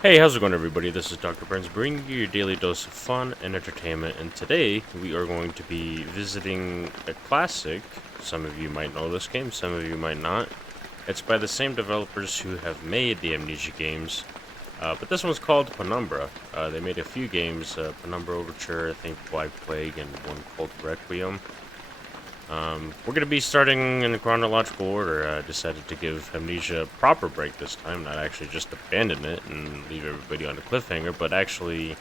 Hey, how's it going, everybody? This is Dr. Burns bringing you your daily dose of fun and entertainment, and today we are going to be visiting a classic. Some of you might know this game, some of you might not. It's by the same developers who have made the Amnesia games, but this one's called Penumbra. They made a few games, Penumbra Overture, I think Black Plague, and one called Requiem. We're going to be starting in chronological order. I decided to give Amnesia a proper break this time, not actually just abandon it and leave everybody on a cliffhanger, but actually,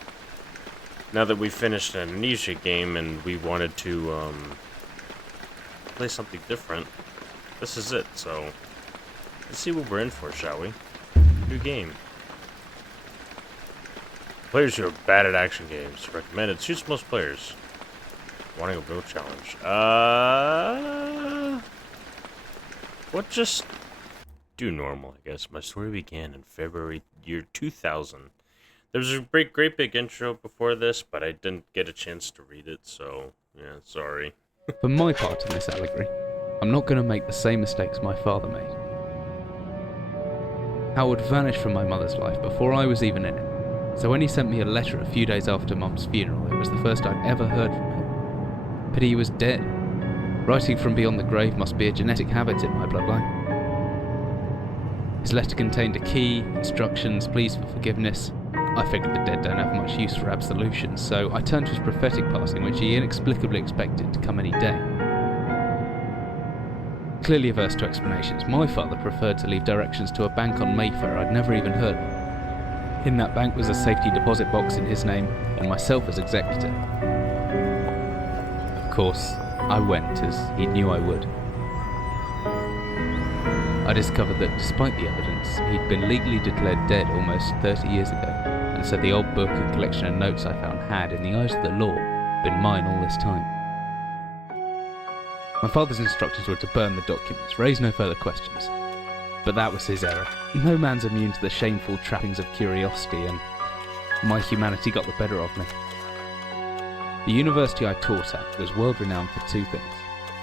now that we finished an Amnesia game and we wanted to play something different, this is it. So, let's see what we're in for, shall we? New game. Players who are bad at action games. Recommended. Suits most players. Wanting a real challenge. What just do normal, I guess. My story began in February year 2000. There was a great big intro before this, but I didn't get a chance to read it, so yeah, sorry. For my part in this allegory, I'm not going to make the same mistakes my father made. Howard vanished from my mother's life before I was even in it, so when he sent me a letter a few days after Mum's funeral, it was the first I'd ever heard from him. Pity he was dead. Writing from beyond the grave must be a genetic habit in my bloodline. His letter contained a key, instructions, pleas for forgiveness. I figured the dead don't have much use for absolutions, so I turned to his prophetic passing, which he inexplicably expected to come any day. Clearly averse to explanations, my father preferred to leave directions to a bank on Mayfair I'd never even heard of. In that bank was a safety deposit box in his name, and myself as executor. Of course, I went as he knew I would. I discovered that despite the evidence, he'd been legally declared dead almost 30 years ago, and so the old book and collection of notes I found had, in the eyes of the law, been mine all this time. My father's instructions were to burn the documents, raise no further questions. But that was his error. No man's immune to the shameful trappings of curiosity, and my humanity got the better of me. The university I taught at was world-renowned for two things: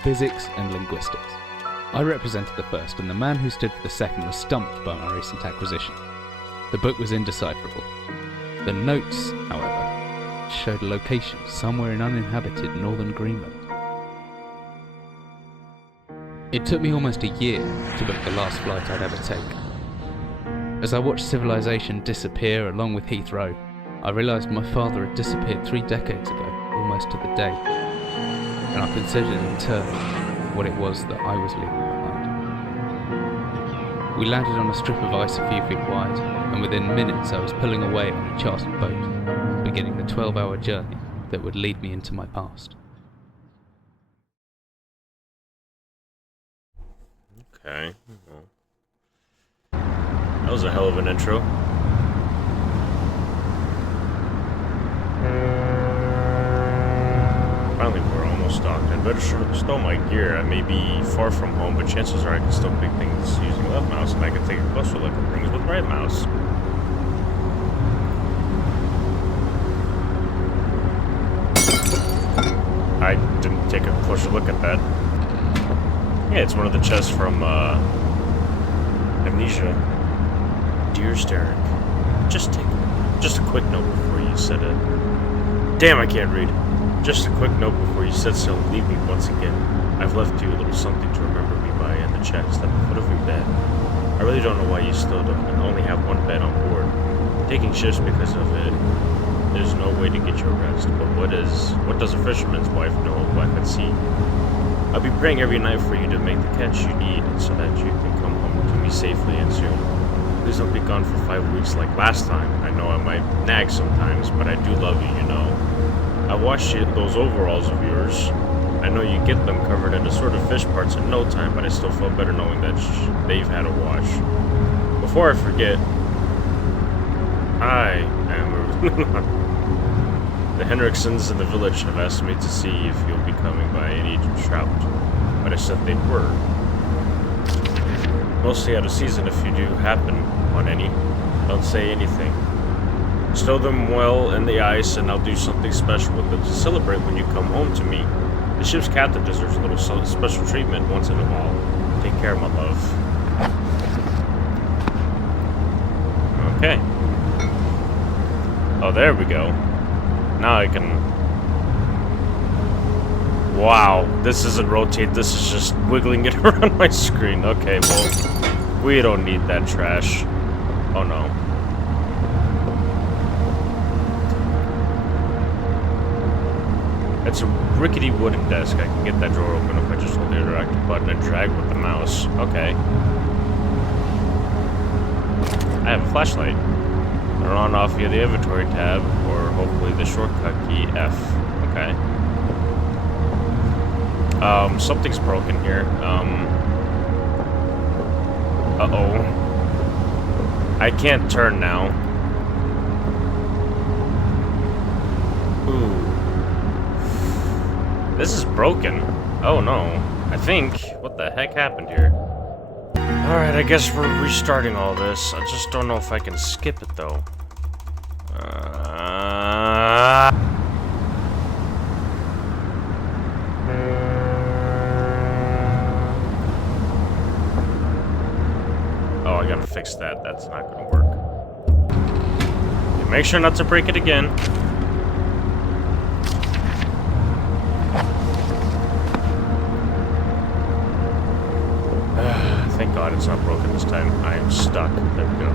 physics and linguistics. I represented the first, and the man who stood for the second was stumped by my recent acquisition. The book was indecipherable. The notes, however, showed a location somewhere in uninhabited northern Greenland. It took me almost a year to book the last flight I'd ever take. As I watched civilization disappear along with Heathrow, I realised my father had disappeared 3 decades ago, almost to the day, and I considered in turn what it was that I was leaving behind. We landed on a strip of ice a few feet wide, and within minutes I was pulling away on a chartered boat, beginning the 12-hour journey that would lead me into my past. Okay, well, that was a hell of an intro. Finally, we're almost docked. I'd better stow my gear. I may be far from home, but chances are I can still pick things using left mouse, and I can take a closer look at things with right mouse. I didn't take a closer look at that. Yeah, it's one of the chests from Amnesia. Dearest Eric, just a quick note before you said it. Damn, I can't read. Just a quick note before you said so. Leave me once again. I've left you a little something to remember me by in the chest at the foot of your bed. I really don't know why you still don't and only have one bed on board. Taking shifts because of it. There's no way to get your rest. But what does a fisherman's wife know of life at sea? I'll be praying every night for you to make the catch you need so that you can come home to me safely and soon. Please don't be gone for 5 weeks like last time. I know I might nag sometimes, but I do love you, you know. I washed those overalls of yours. I know you get them covered in assorted fish parts in no time, but I still feel better knowing that they've had a wash. Before I forget, I am the Henriksons in the village have asked me to see if you'll be coming by and eat trout, but I said they were. Mostly out of season if you do happen on any. Don't say anything. Stow them well in the ice and I'll do something special with them to celebrate when you come home to me. The ship's captain deserves a little special treatment once in a while. Take care, my love. Okay. Oh, there we go. Now I can... Wow, this isn't rotate, this is just wiggling it around my screen. Okay, well, we don't need that trash. Oh no. It's a rickety wooden desk. I can get that drawer open if I just hold the interactive button and drag with the mouse. Okay. I have a flashlight. Turn on off via the inventory tab, or hopefully the shortcut key F. Okay. Something's broken here. Uh-oh. I can't turn now. Ooh. This is broken. Oh no. I think... What the heck happened here? Alright, I guess we're restarting all this. I just don't know if I can skip it though. Oh, I gotta fix that. That's not gonna work. Okay, make sure not to break it again. Thank God it's not broken this time. I am stuck. There we go.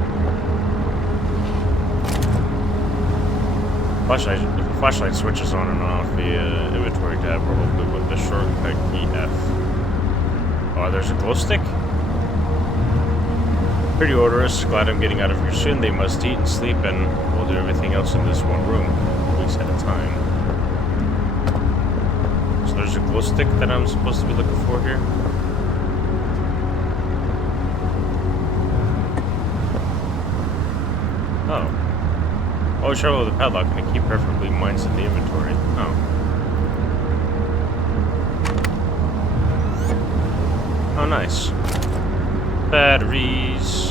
Flashlight. If the flashlight switches on and off the inventory tab, or hopefully with the shortcut key F. Oh, there's a glow stick? Pretty odorous. Glad I'm getting out of here soon. They must eat and sleep, and we'll do everything else in this one room, weeks at a time. So there's a glow stick that I'm supposed to be looking for here. Oh. Always travel with a padlock and a key, preferably mine's in the inventory. Oh. Oh, nice. Batteries.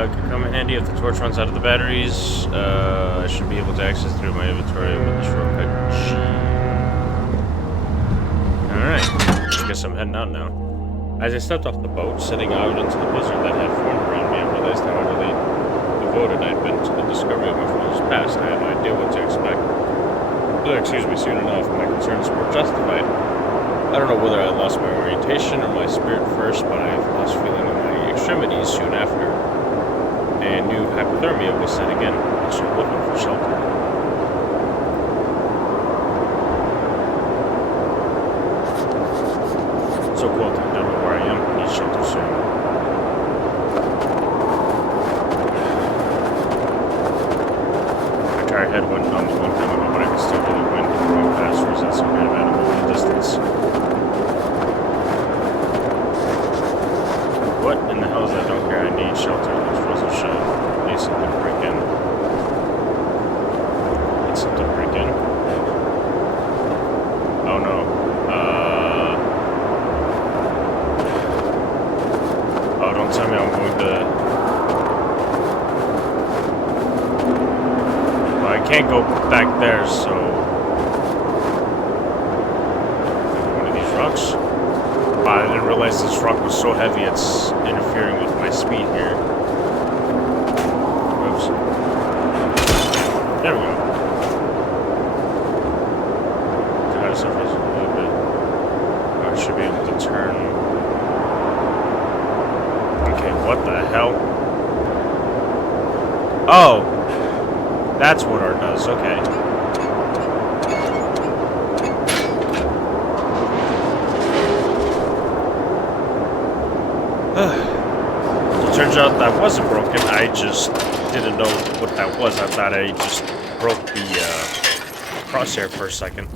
Could come in handy if the torch runs out of the batteries. I should be able to access through my inventory with the shortcut G. Alright. I guess I'm heading out now. As I stepped off the boat, sitting out into the blizzard that had formed around me, I realized how utterly devoted I'd been to the discovery of my father's past. I had no idea what to expect. Excuse me, soon enough, my concerns were justified. I don't know whether I lost my orientation or my spirit first, but I lost feeling in my extremities soon after. And new hypothermia was setting in, so looking for shelter. So cold, I don't know where I am. Need shelter soon. My entire head went numb a long time ago, but I can still hear the wind blowing past or is that some kind of animal in the distance? What in the hell is that? I don't care. I need shelter. There's frozen shut. I need something to break in. Need something to break in. Oh no. Oh, don't tell me I'm going to... Well, I can't go back there, so... One of these rocks? Wow, I didn't realize this rock was so heavy it's interfering with my speed here. Oops. There we go. Try to surface a little bit. I should be able to turn... Okay, what the hell? Oh! That's what R does, okay. So it turns out that wasn't broken, I just didn't know what that was. I thought I just broke the crosshair for a second.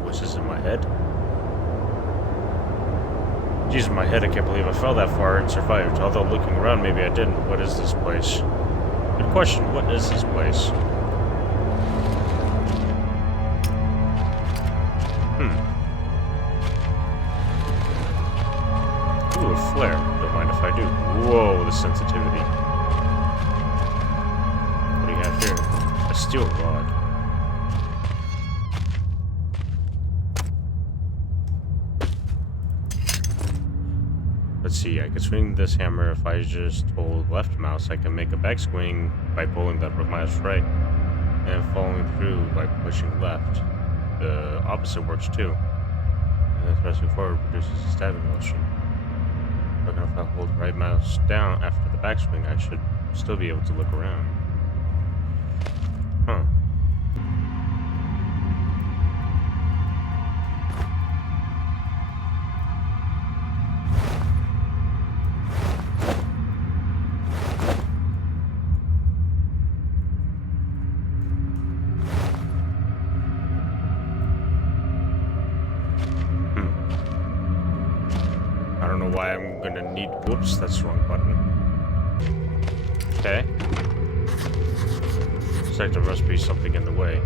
Voices in my head. Jeez, in my head, I can't believe I fell that far and survived. Although looking around, maybe I didn't. What is this place? Good question. What is this place? Ooh, a flare. Don't mind if I do. Whoa, the sensitivity. What do you have here? A steel rod. Let's see, I can swing this hammer if I just hold left mouse. I can make a back swing by pulling the mouse right and following through by pushing left. The opposite works too. And then pressing forward produces a stabbing motion. But if I hold right mouse down after the backswing, I should still be able to look around. Huh. I don't know why I'm gonna need. Whoops, that's the wrong button. Okay. Looks like there must be something in the way.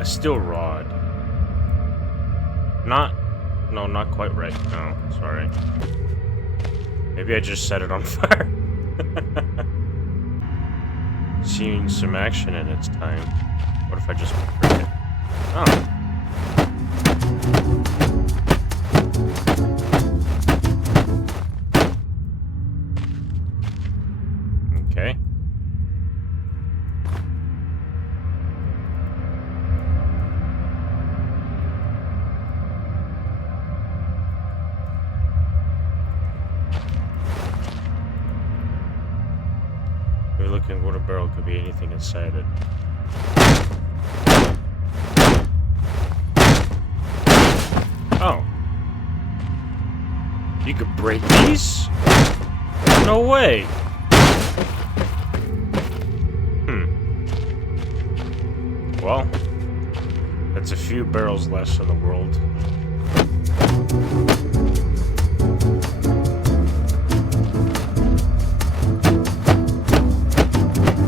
A steel rod. No, not quite right. No, sorry. Maybe I just set it on fire. Seeing some action in its time. What if I just break it? Oh. Okay. We're looking what a barrel could be anything inside it. Oh. You could break these? No way. Well, that's a few barrels less in the world.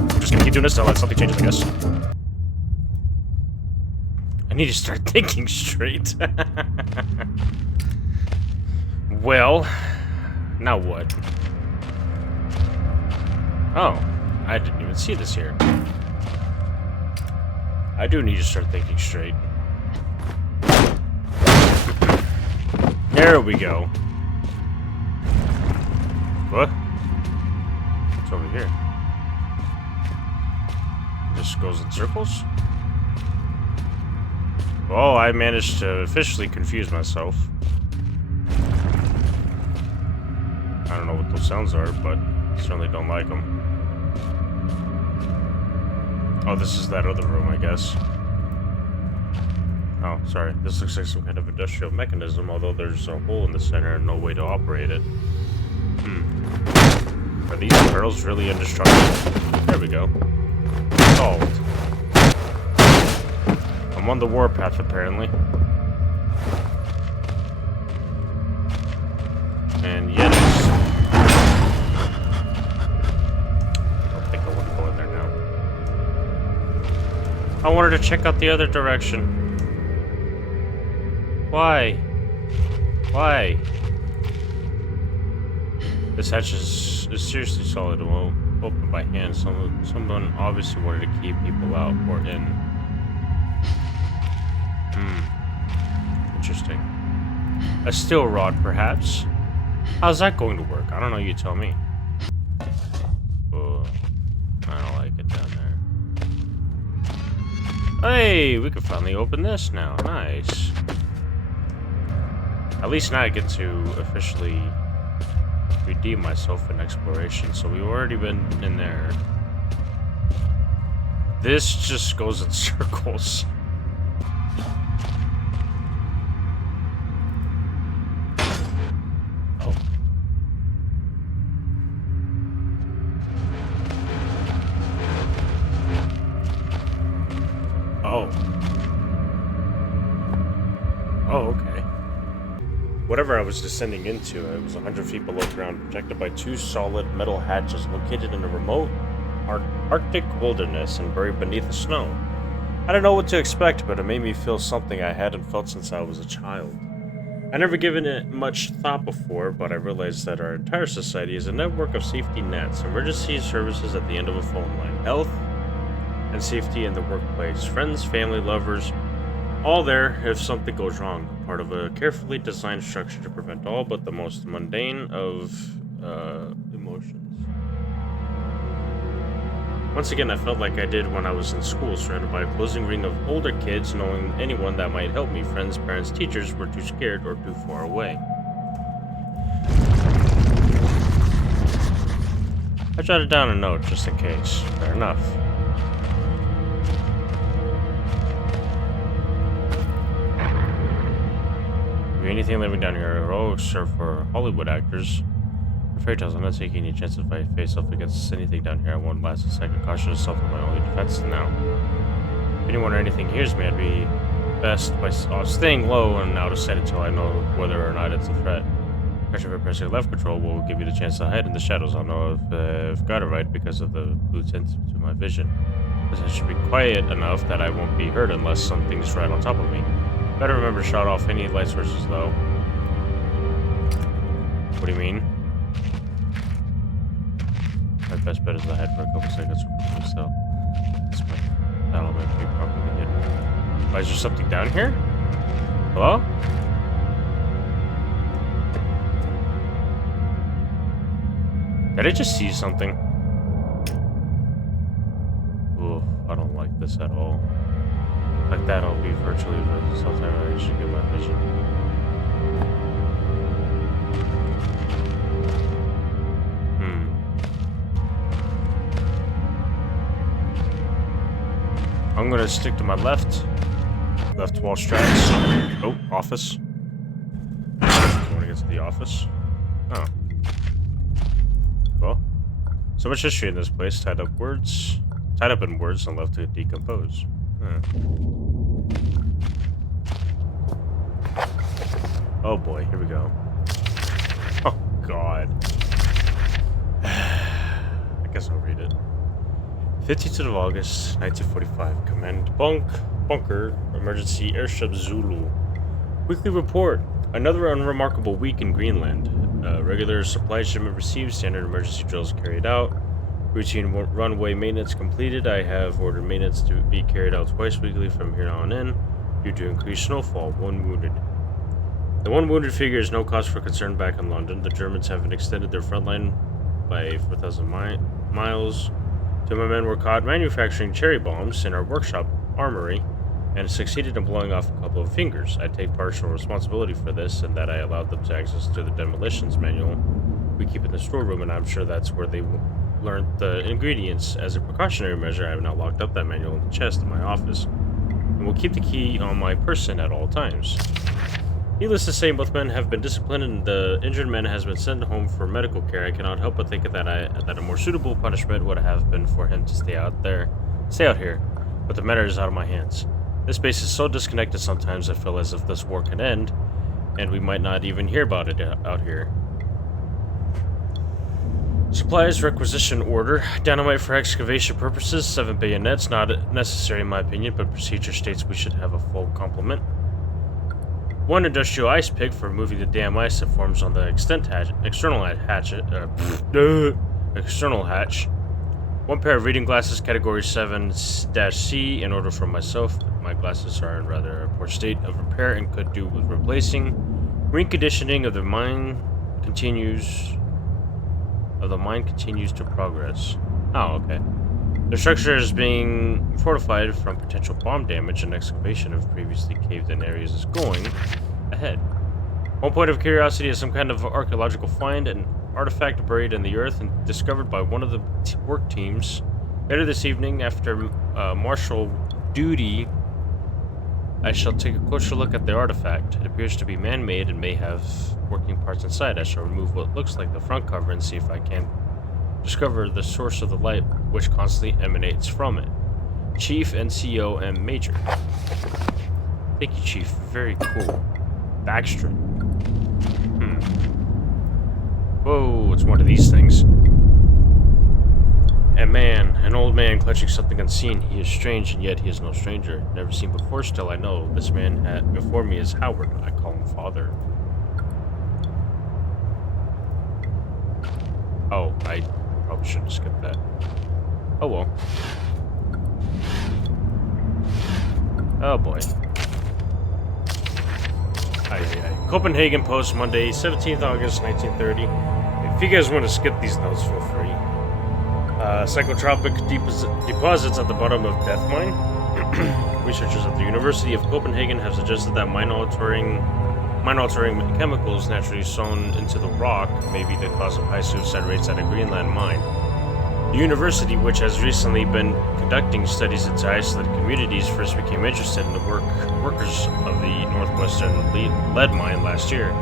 I'm just gonna keep doing this until something changes, I guess. I need to start thinking straight. Well, now what? Oh, I didn't even see this here. I do need to start thinking straight. There we go. What? What's over here? Just goes in circles? Oh, I managed to officially confuse myself. I don't know what those sounds are, but I certainly don't like them. Oh, this is that other room, I guess. Oh, sorry. This looks like some kind of industrial mechanism, although there's a hole in the center and no way to operate it. Are these barrels really indestructible? There we go. Solved. I'm on the warpath, apparently. And yet I wanted to check out the other direction. Why? Why? This hatch is seriously solid and well opened by hand. Someone obviously wanted to keep people out or in. Interesting. A steel rod, perhaps? How's that going to work? I don't know, you tell me. Oh, I don't like it down there. Hey, we can finally open this now. Nice. At least now I get to officially redeem myself in exploration. So we've already been in there. This just goes in circles. Oh. Oh. Oh, okay. Whatever I was descending into, it was 100 feet below ground, protected by two solid metal hatches located in a remote Arctic wilderness and buried beneath the snow. I didn't know what to expect, but it made me feel something I hadn't felt since I was a child. I never given it much thought before, but I realized that our entire society is a network of safety nets, emergency services at the end of a phone line, health and safety in the workplace, friends, family, lovers, all there if something goes wrong. part of a carefully designed structure to prevent all but the most mundane of emotions. Once again, I felt like I did when I was in school, surrounded by a closing ring of older kids, knowing anyone that might help me. Friends, parents, teachers were too scared or too far away. I jotted down a note just in case. Fair enough. Anything living down here are all except for Hollywood actors. For fairy tales, I'm not taking any chances if I face off against anything down here. I won't last a second. Caution is something my only defense now. If anyone or anything hears me, I'd be best by staying low and out of sight until I know whether or not it's a threat. Pressure for pressing left control will give you the chance to hide in the shadows. I'll know if I've got it right because of the blue tint to my vision. But I should be quiet enough that I won't be hurt unless something's right on top of me. Better remember to shut off any light sources, though. What do you mean? My best bet is to hide for a couple seconds from myself. That'll make me properly hidden. Why, is there something down here? Hello? Did I just see something? Ooh, I don't like this at all. Like that, I'll be virtually invisible. Sometimes I should get my vision. I'm gonna stick to my left. Left wall straps. Oh, office. I want to get to the office. Oh. Well, so much history in this place. Tied up in words and left to decompose. Oh boy, here we go. Oh god. I guess I'll read it. 15th of August, 1945. Command Bunker, Emergency Airship Zulu. Weekly report. Another unremarkable week in Greenland. Regular supply shipment received, standard emergency drills carried out. Routine runway maintenance completed. I have ordered maintenance to be carried out twice weekly from here on in due to increased snowfall. 1 wounded. The 1 wounded figure is no cause for concern back in London. The Germans haven't extended their front line by 4,000 miles. 2 of my men were caught manufacturing cherry bombs in our workshop armory and succeeded in blowing off a couple of fingers. I take partial responsibility for this and that I allowed them to access to the demolitions manual we keep in the storeroom, and I'm sure that's where they learned the ingredients. As a precautionary measure, I have now locked up that manual in the chest in my office and will keep the key on my person at all times. Needless to say, both men have been disciplined and the injured man has been sent home for medical care. I cannot help but think that a more suitable punishment would have been for him to stay out here, but the matter is out of my hands. This base is so disconnected sometimes I feel as if this war can end, and we might not even hear about it out here. Supplies requisition order. Dynamite for excavation purposes, 7 bayonets, not necessary in my opinion, but procedure states we should have a full complement. 1 industrial ice pick for removing the damn ice that forms on the external hatch. 1 pair of reading glasses, category 7-C, in order for myself. My glasses are in rather poor state of repair and could do with replacing. Reconditioning of the mine continues to progress. Oh, okay. The structure is being fortified from potential bomb damage, and excavation of previously caved-in areas is going ahead. 1 point of curiosity is some kind of archaeological find, an artifact buried in the earth and discovered by one of the work teams. Later this evening, after martial duty, I shall take a closer look at the artifact. It appears to be man-made and may have working parts inside. I shall remove what looks like the front cover and see if I can discover the source of the light which constantly emanates from it. Chief, NCO, and Major. Thank you, Chief. Very cool. Baxter. Whoa, it's one of these things. And man, an old man clutching something unseen. He is strange, and yet he is no stranger. Never seen before, still I know. This man before me is Howard. I call him Father. Oh, I probably should have skipped that. Oh well. Oh boy. Copenhagen Post, Monday, 17th August, 1930. If you guys want to skip these notes, feel free. Psychotropic deposits at the bottom of Death Mine. Researchers at the University of Copenhagen have suggested that mind-altering chemicals naturally sown into the rock may be the cause of high suicide rates at a Greenland mine. The university, which has recently been conducting studies into isolated communities, first became interested in the workers of the northwestern lead mine last year.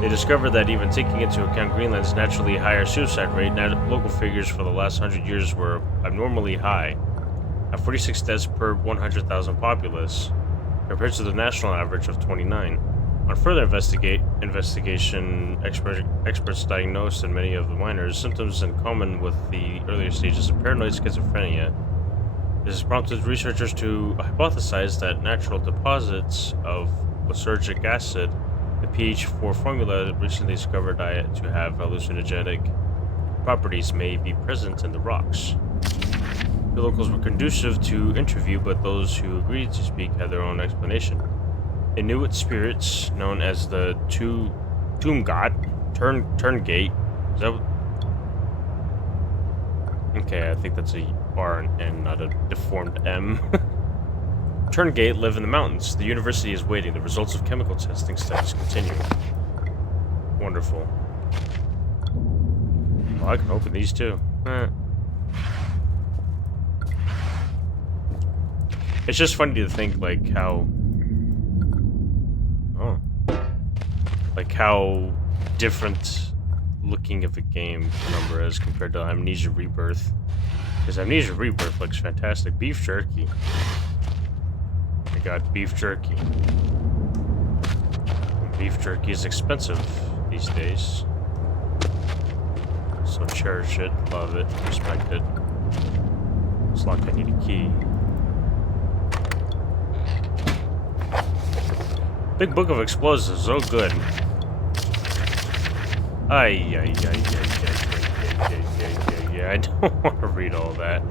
They discovered that even taking into account Greenland's naturally higher suicide rate, local figures for the last 100 years were abnormally high, at 46 deaths per 100,000 populace, compared to the national average of 29. On further investigation, experts diagnosed in many of the miners symptoms in common with the earlier stages of paranoid schizophrenia. This has prompted researchers to hypothesize that natural deposits of lysergic acid, the pH4 formula recently discovered to have hallucinogenic properties, may be present in the rocks. The locals were conducive to interview, but those who agreed to speak had their own explanation. Inuit spirits, known as the Turngate. Is that what? Okay, I think that's a R and N, not a deformed M. Turngate live in the mountains. The university is waiting. The results of chemical testing studies continue. Wonderful. Well, I can open these too. It's just funny to think, like, how different looking of a game Penumbra is compared to Amnesia Rebirth. Because Amnesia Rebirth looks fantastic. Beef jerky. I got beef jerky. Beef jerky is expensive these days. So cherish it, love it, respect it. It's like I need a key. Big Book of Explosives, so good. I don't want to read all that.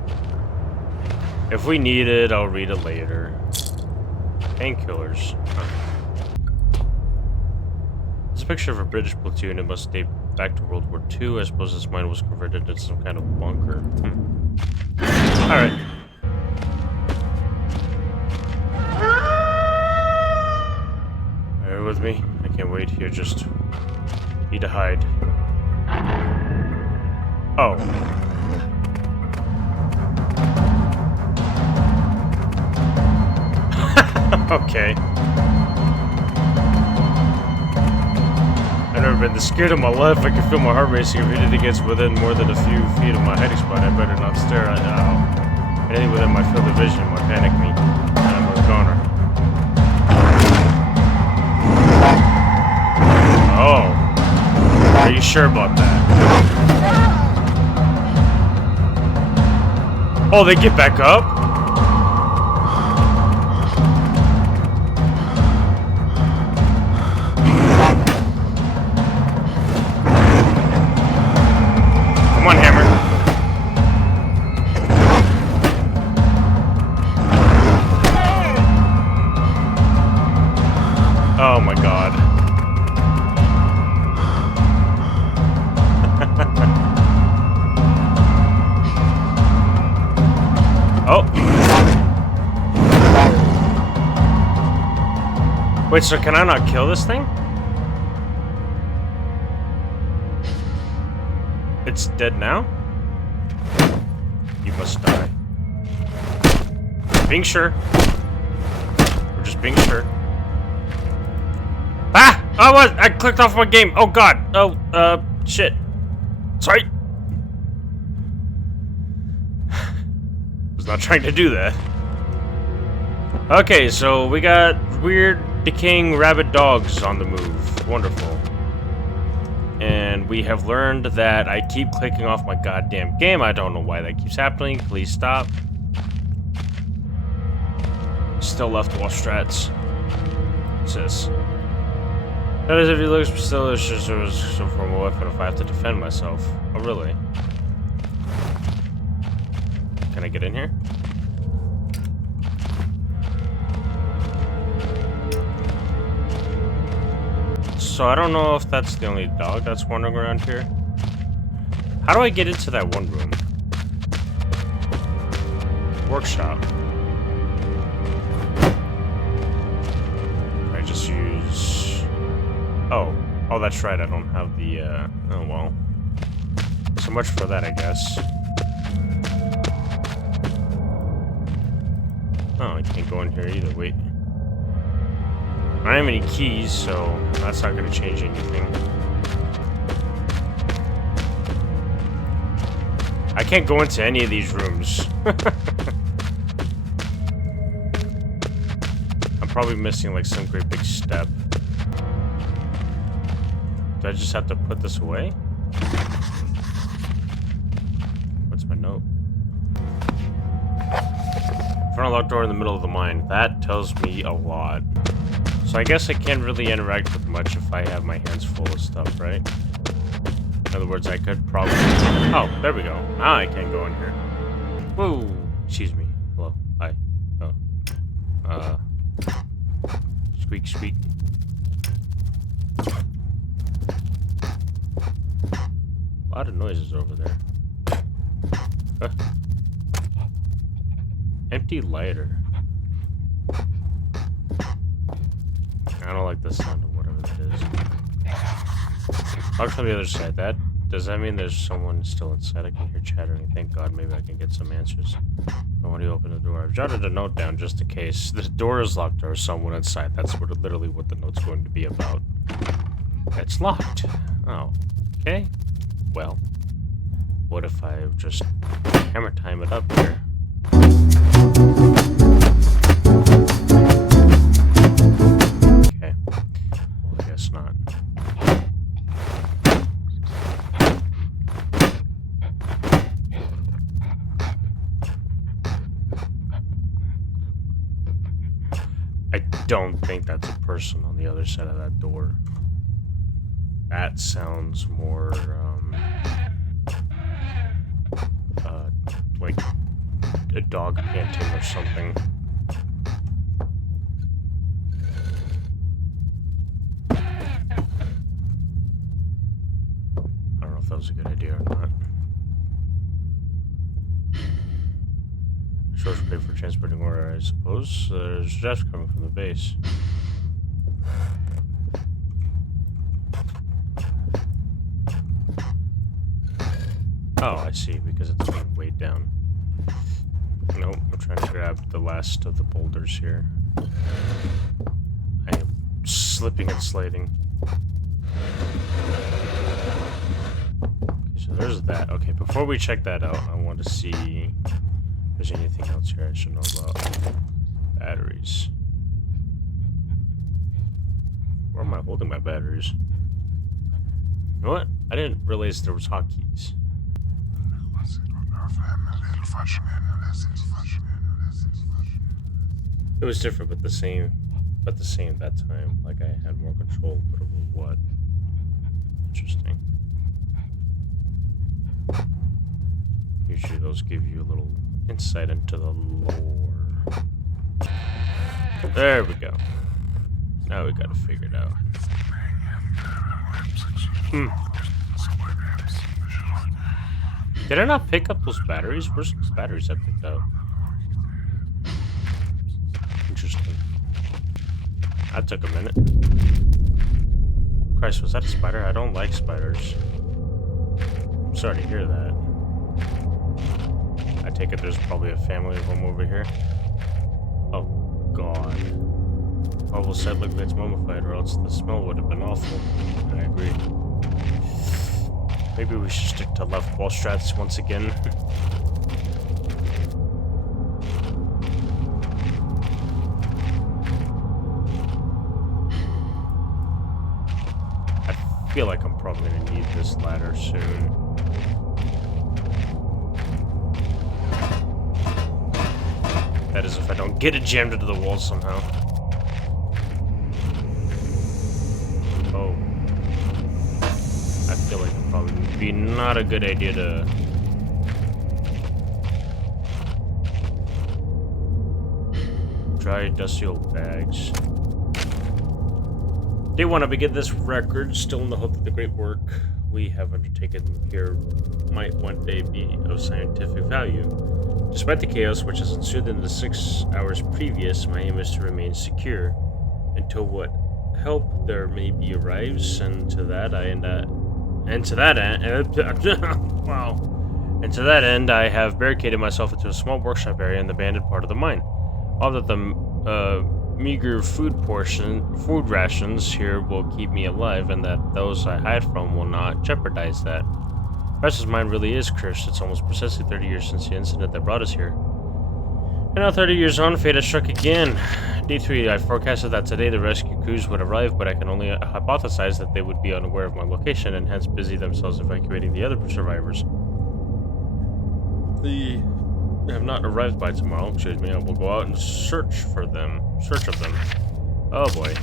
If we need it, I'll read it later. Painkillers. Huh. It's a picture of a British platoon. It must date back to World War II. I suppose this mine was converted into some kind of bunker. Alright. Bear with me. I can't wait here, just need to hide. Oh. Okay. I've never been this scared in my life. I can feel my heart racing. If anything gets within more than a few feet of my hiding spot, I better not stare at it. Anything within my field of vision might panic me. I'm a goner. Oh. Are you sure about that? Oh, they get back up? Come on, Hammer. Oh my god. Oh. Wait, so can I not kill this thing? It's dead now? You must die. Being sure. We're just being sure. Ah! Oh, what? I clicked off my game. Oh, God. Oh, shit. Sorry. Was not trying to do that. Okay, so we got weird, decaying rabid dogs on the move. Wonderful. And we have learned that I keep clicking off my goddamn game. I don't know why that keeps happening. Please stop. Still left wall strats. What's this? That is if he looks still it's just some form of weapon if I have to defend myself. Oh really? Can I get in here? So I don't know if that's the only dog that's wandering around here. How do I get into that one room? Workshop. I just use... Oh, that's right, I don't have the, oh well. So much for that, I guess. Oh, I can't go in here either, wait. I don't have any keys, so that's not gonna change anything. I can't go into any of these rooms. I'm probably missing like some great big step. Do I just have to put this away? What's my note? Front locked door in the middle of the mine. That tells me a lot. So I guess I can't really interact with much if I have my hands full of stuff, right? In other words, I could probably... Oh, there we go. Now I can't go in here. Whoa! Excuse me. Hello. Hi. Oh. Squeak, squeak. A lot of noises over there. Huh. Empty lighter. I don't like the sound of whatever that is. I'll try the other side. Does that mean there's someone still inside? I can hear chattering. Thank God, maybe I can get some answers. I want to open the door. I've jotted a note down just in case. The door is locked or someone inside. That's literally what the note's going to be about. It's locked. Oh. Okay. Well. What if I just hammer time it up here? Okay. Well, I guess not. I don't think that's a person on the other side of that door. That sounds more, like a dog panting or something. I don't know if that was a good idea or not. Source pay for transporting ore, I suppose. There's Jeff coming from the base. Oh, I see, because it's being weighed down. Nope, I'm trying to grab the last of the boulders here. I am slipping and sliding. Okay, so there's that. Okay, before we check that out, I want to see if there's anything else here I should know about. Batteries. Where am I holding my batteries? You know what? I didn't realize there was hotkeys. It was different, but the same that time. Like I had more control, but over what? Interesting. Usually those give you a little insight into the lore. There we go. Now we gotta figure it out. Did I not pick up those batteries? Where's those batteries I picked up? Interesting. That took a minute. Christ, was that a spider? I don't like spiders. I'm sorry to hear that. I take it there's probably a family of them over here. Oh, God. Almost said look like it's mummified, or else the smell would have been awful. I agree. Maybe we should stick to left wall strats once again. I feel like I'm probably gonna need this ladder soon. That is if I don't get it jammed into the wall somehow. Oh. I feel like it probably would be not a good idea to... dry, dusty old bags. Day 1, I begin this record, still in the hope that the great work we have undertaken here might one day be of scientific value. Despite the chaos which has ensued in the 6 hours previous, my aim is to remain secure until what help there may be arrives, and to that end, wow. And to that end, I have barricaded myself into a small workshop area in the abandoned part of the mine. All that the meager food rations here will keep me alive, and that those I hide from will not jeopardize that. Russ's mind really is cursed. It's almost precisely 30 years since the incident that brought us here. And now 30 years on, fate has struck again. Day 3, I forecasted that today the rescue crews would arrive, but I can only hypothesize that they would be unaware of my location and hence busy themselves evacuating the other survivors. They have not arrived by tomorrow, excuse me. I will go out and search of them. Oh boy.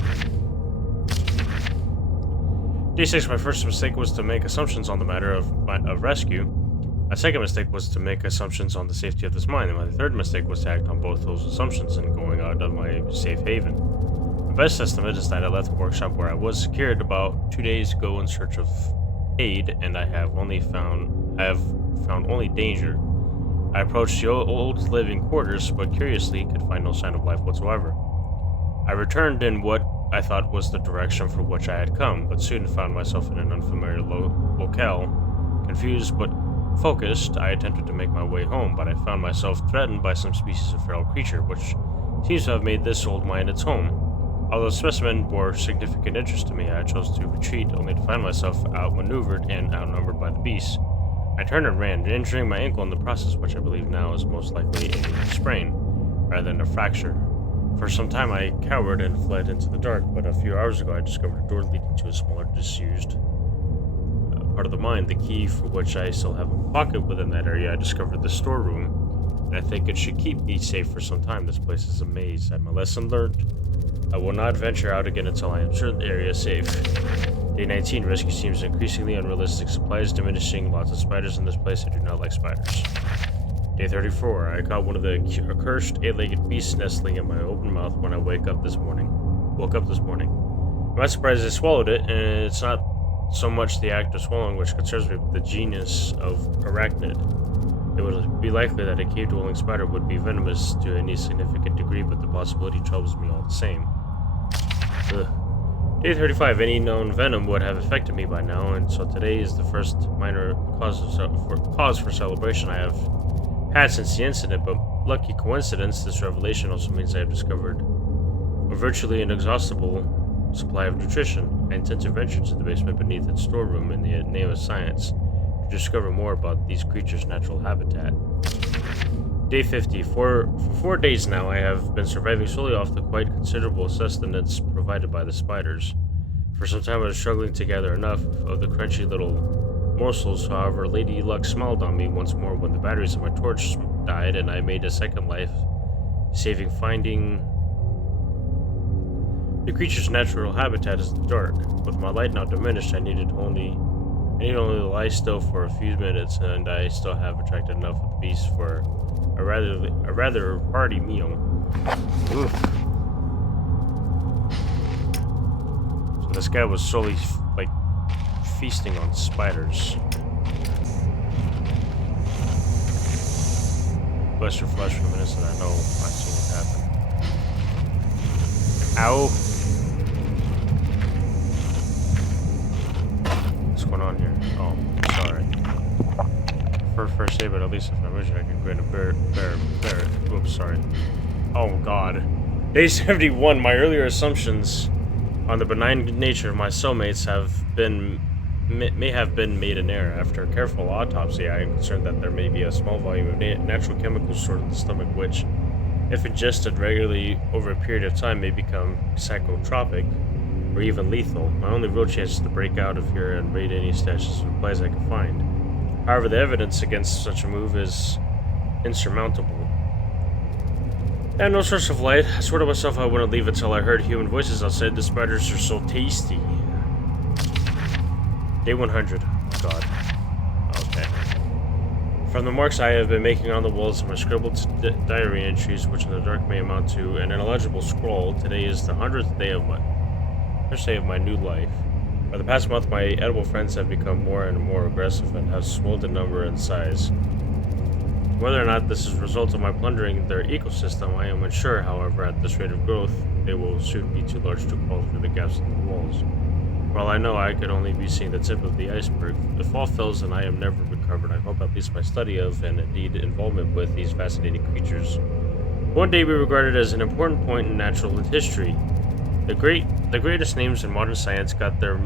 Day 6, my first mistake was to make assumptions on the matter of rescue. My second mistake was to make assumptions on the safety of this mine, and my third mistake was to act on both those assumptions in going out of my safe haven. My best estimate is that I left the workshop where I was secured about 2 days ago in search of aid, and I have found only danger. I approached the old living quarters, but curiously could find no sign of life whatsoever. I returned in what I thought was the direction for which I had come, but soon found myself in an unfamiliar locale. Confused but focused, I attempted to make my way home, but I found myself threatened by some species of feral creature, which seems to have made this old mine its home. Although the specimen bore significant interest to me, I chose to retreat, only to find myself outmaneuvered and outnumbered by the beast. I turned and ran, injuring my ankle in the process, which I believe now is most likely a sprain, rather than a fracture. For some time I cowered and fled into the dark, but a few hours ago I discovered a door leading to a smaller, disused part of the mine, the key for which I still have in my pocket. Within that area I discovered the storeroom, and I think it should keep me safe for some time. This place is a maze. I have my lesson learned. I will not venture out again until I am sure the area is safe. Day 19, rescue seems increasingly unrealistic. Supplies diminishing, lots of spiders in this place. I do not like spiders. Day 34, I caught one of the accursed 8-legged beasts nestling in my open mouth when I woke up this morning. I'm not surprised I swallowed it, and it's not so much the act of swallowing which concerns me, but the genus of arachnid. It would be likely that a cave-dwelling spider would be venomous to any significant degree, but the possibility troubles me all the same. Ugh. Day 35, any known venom would have affected me by now, and so today is the first minor cause for celebration I have had since the incident, but lucky coincidence, this revelation also means I have discovered a virtually inexhaustible supply of nutrition. I intend to venture to the basement beneath its storeroom in the name of science to discover more about these creatures' natural habitat. Day 50. For 4 days now, I have been surviving solely off the quite considerable sustenance provided by the spiders. For some time I was struggling to gather enough of the crunchy little morsels. However, Lady Luck smiled on me once more when the batteries of my torch died, and I made a second life, saving finding the creature's natural habitat is the dark. With my light now diminished, I need only lie still for a few minutes, and I still have attracted enough of the beast for a rather hearty meal. Oof. So this guy was solely feasting on spiders. Bless your flesh for a minute so that I know I've seen what happened. Ow! What's going on here? Oh, sorry. For first aid, but at least if I'm injured, I can grant a bear. Oops, sorry. Oh god. Day 71. My earlier assumptions on the benign nature of my cellmates may have been made in error. After a careful autopsy, I am concerned that there may be a small volume of natural chemicals stored in the stomach, which, if ingested regularly over a period of time, may become psychotropic or even lethal. My only real chance is to break out of here and raid any stashes of supplies I can find. However, the evidence against such a move is insurmountable. I have no source of light. I swore to myself I wouldn't leave until I heard human voices outside. The spiders are so tasty. Day 100. Oh god. Okay. From the marks I have been making on the walls of my scribbled diary entries, which in the dark may amount to an illegible scroll, today is the 100th day of my first day of my new life. For the past month, my edible friends have become more and more aggressive and have swelled in number and size. Whether or not this is a result of my plundering their ecosystem, I am unsure. However, at this rate of growth, they will soon be too large to crawl through the gaps in the walls. While I know I could only be seeing the tip of the iceberg, if all fails and I am never recovered, I hope at least my study of, and indeed involvement with, these fascinating creatures one day be regarded as an important point in natural history. The greatest names in modern science got there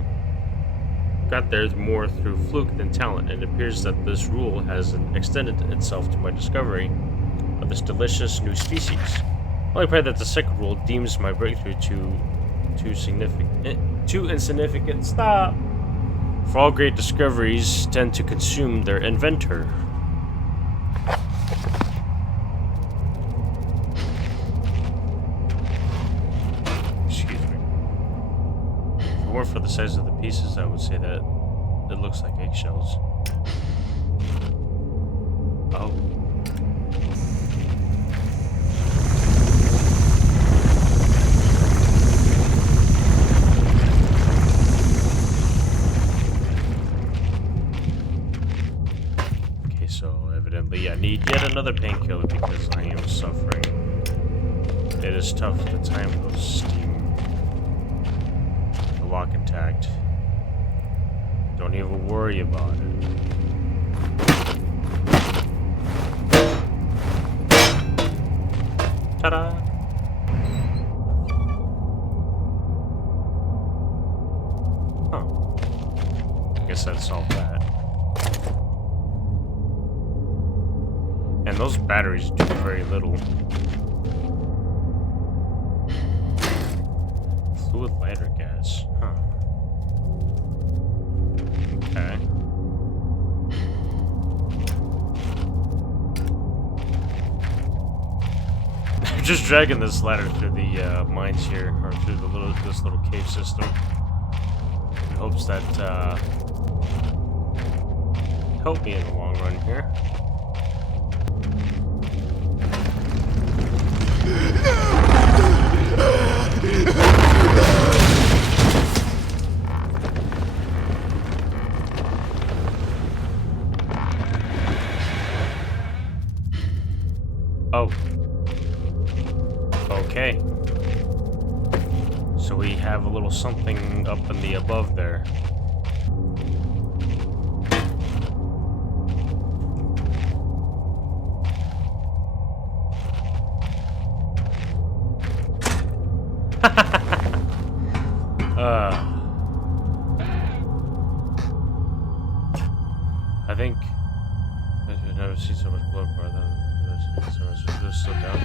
more through fluke than talent, and it appears that this rule has extended itself to my discovery of this delicious new species. I only pray that the second rule deems my breakthrough too insignificant. Stop! For all great discoveries tend to consume their inventor. Excuse me. If it weren't for the size of the pieces, I would say that it looks like eggshells. Oh. Okay, so evidently I need yet another painkiller because I am suffering. It is tough to time those steam. The lock intact. Don't even worry about it. Ta-da! Huh. I guess that solved that. And those batteries do very little. Fluid lighter gas. Huh. Okay. Just dragging this ladder through the mines here, or through this little cave system, in hopes that help me in the long run here. Oh. Okay. So we have a little something up in the above there. I think I've never seen so much blood for that. There's still down.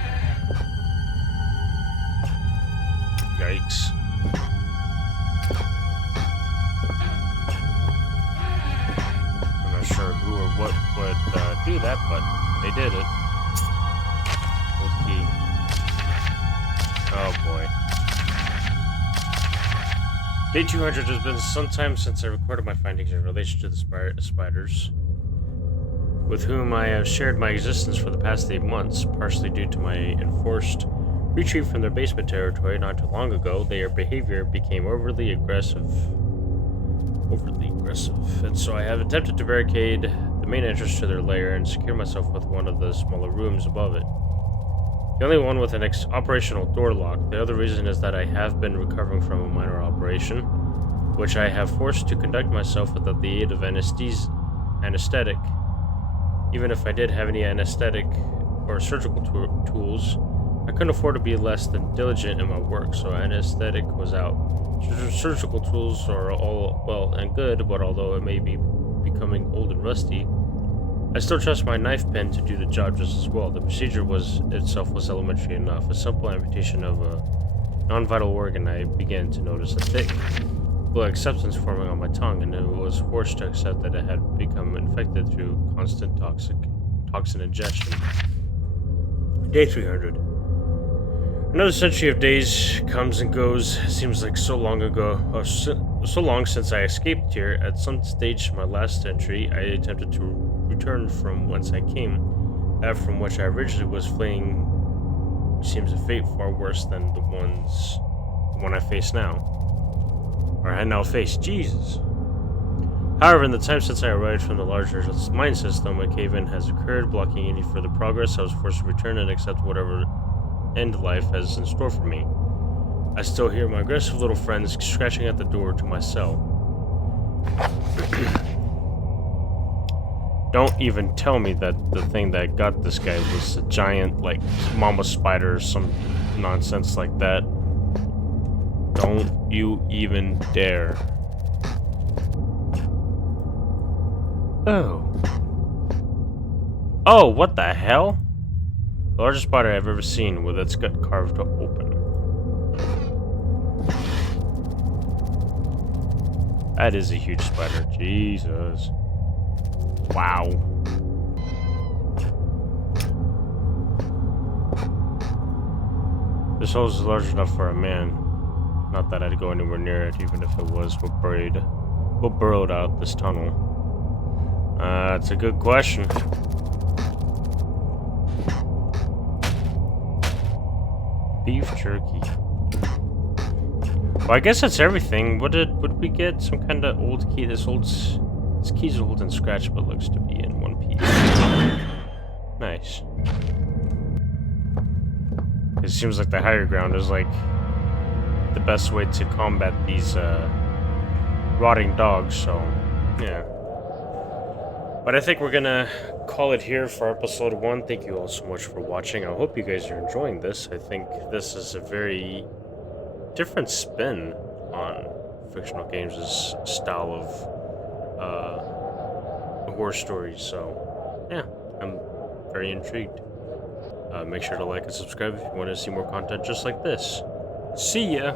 Yikes. I'm not sure who or what would do that, but they did it. Old key. Oh boy. Day 200 has been some time since I recorded my findings in relation to the spiders, with whom I have shared my existence for the past 8 months, partially due to my enforced retreat from their basement territory not too long ago. Their behavior became overly aggressive, and so I have attempted to barricade the main entrance to their lair and secure myself with one of the smaller rooms above it. The only one with an operational door lock. The other reason is that I have been recovering from a minor operation, which I have forced to conduct myself without the aid of anesthetic. Even if I did have any anesthetic or surgical tools, I couldn't afford to be less than diligent in my work, so anesthetic was out. Surgical tools are all well and good, but although it may be becoming old and rusty, I still trust my knife pen to do the job just as well. The procedure itself was elementary enough. A simple amputation of a non-vital organ. I began to notice a thick black substance forming on my tongue, and it was forced to accept that it had become infected through constant toxin ingestion. Day 300. Another century of days comes and goes. Seems like so long ago, or so long since I escaped here. At some stage in my last entry, I attempted to return from whence I came. That from which I originally was fleeing seems a fate far worse than the one I face now. Or I had now faced. Jesus. However, in the time since I arrived from the larger mine system, a cave-in has occurred, blocking any further progress. I was forced to return and accept whatever end life has in store for me. I still hear my aggressive little friends scratching at the door to my cell. Don't even tell me that the thing that got this guy was a giant, like, mama spider or some nonsense like that. Don't you even dare. Oh. Oh, what the hell? The largest spider I've ever seen with its gut carved open. That is a huge spider. Jesus. Wow. This hole is large enough for a man. Not that I'd go anywhere near it, even if it was what burrowed out this tunnel. That's a good question. Beef jerky. Well, I guess that's everything. Would we get some kind of old key? This key's old and scratched, but looks to be in one piece. Nice. It seems like the higher ground is like the best way to combat these rotting dogs. So, yeah. But I think we're gonna call it here for episode 1. Thank you all so much for watching. I hope you guys are enjoying this. I think this is a very different spin on fictional games' style of horror stories. So, yeah, I'm very intrigued. Make sure to like and subscribe if you want to see more content just like this. See ya!